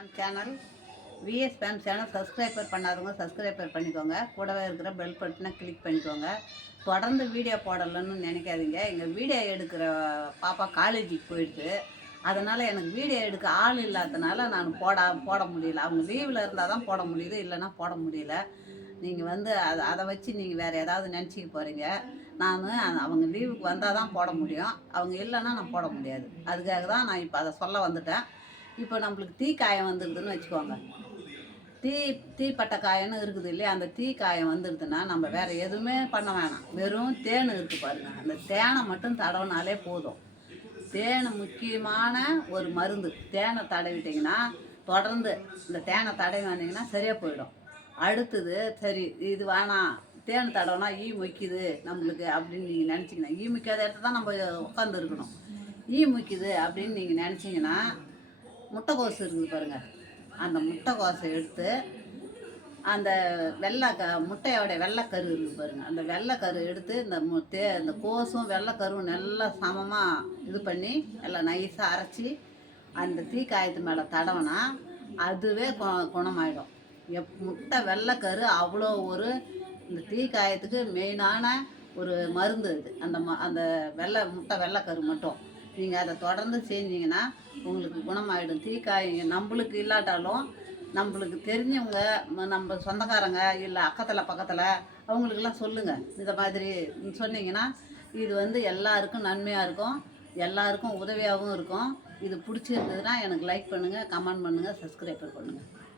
Fame channel VS fame channel subscriber பண்ணாதவங்க subscriber பண்ணிக்கோங்க. கூடவே இருக்கிற பெல் பட்டனை கிளிக் பண்ணிக்கோங்க. தொடர்ந்து வீடியோ போடலன்னு நினைக்காதீங்க. எங்கள் வீடியோ எடுக்கிற பாப்பா காலேஜுக்கு போயிடுது. அதனால் எனக்கு வீடியோ எடுக்க ஆள் இல்லாததுனால நான் போட முடியல. அவங்க லீவில் இருந்தால் தான் போட முடியுது, இல்லைன்னா போட முடியல. நீங்கள் வந்து அதை வச்சு நீங்கள் வேறு ஏதாவது நினச்சிக்க போகிறீங்க. நான் அவங்க லீவுக்கு வந்தால் தான் போட முடியும். அவங்க இல்லைன்னா நான் போட முடியாது. அதுக்காக தான் நான் இப்போ அதை சொல்ல வந்துட்டேன். இப்போ நம்மளுக்கு தீக்காயம் வந்துடுதுன்னு வச்சுக்கோங்க. தீப்பட்ட காயம்னு இருக்குது இல்லையா, அந்த தீக்காயம் வந்துடுதுன்னா நம்ம வேறு எதுவுமே பண்ண வேணாம். வெறும் தேன் இருக்குது பாருங்கள், அந்த தேனை மட்டும் தடவினாலே போதும். தேன் முக்கியமான ஒரு மருந்து. தேனை தடவிட்டிங்கன்னா தொடர்ந்து இந்த தேனை தடவி வந்தீங்கன்னா சரியாக போயிடும். அடுத்தது சரி இது வேணாம், தேன் தடவைனா ஈ மொய்க்குது நம்மளுக்கு அப்படின்னு நீங்கள் நினச்சிங்கன்னா, ஈ முக்காத இடத்துல தான் நம்ம உட்காந்து இருக்கணும். ஈ முக்கிது அப்படின்னு நீங்கள் நினச்சிங்கன்னா முட்டைக்கோசு இருக்குது பாருங்கள், அந்த முட்டைக்கோசை எடுத்து அந்த முட்டையோடைய வெள்ளைக்கரு இருக்குது பாருங்கள், அந்த வெள்ளைக்கரு எடுத்து இந்த கோஸும் வெள்ளைக்கருவும் நல்லா சமமாக இது பண்ணி எல்லாம் நைஸாக அரைச்சி அந்த தீக்காயத்து மேலே தடவைனா அதுவே குணமாயிடும். முட்டை வெள்ளைக்கரு அவ்வளோ ஒரு இந்த தீக்காயத்துக்கு மெயினான ஒரு மருந்து இது. அந்த முட்டை வெள்ளைக்கரு மட்டும் நீங்கள் அதை தொடர்ந்து செஞ்சீங்கன்னா உங்களுக்கு குணமாயிடும். தீக்காயம் நம்மளுக்கு இல்லாட்டாலும் நம்மளுக்கு தெரிஞ்சவங்க, நம்ம சொந்தக்காரங்க இல்லை பக்கத்தில் அவங்களுக்கெல்லாம் சொல்லுங்கள். இந்த மாதிரி சொன்னீங்கன்னா இது வந்து எல்லாருக்கும் நன்மையாக இருக்கும், எல்லாருக்கும் உதவியாகவும் இருக்கும். இது பிடிச்சிருந்ததுன்னா எனக்கு லைக் பண்ணுங்கள், கமெண்ட் பண்ணுங்கள், சப்ஸ்கிரைபர் பண்ணுங்கள்.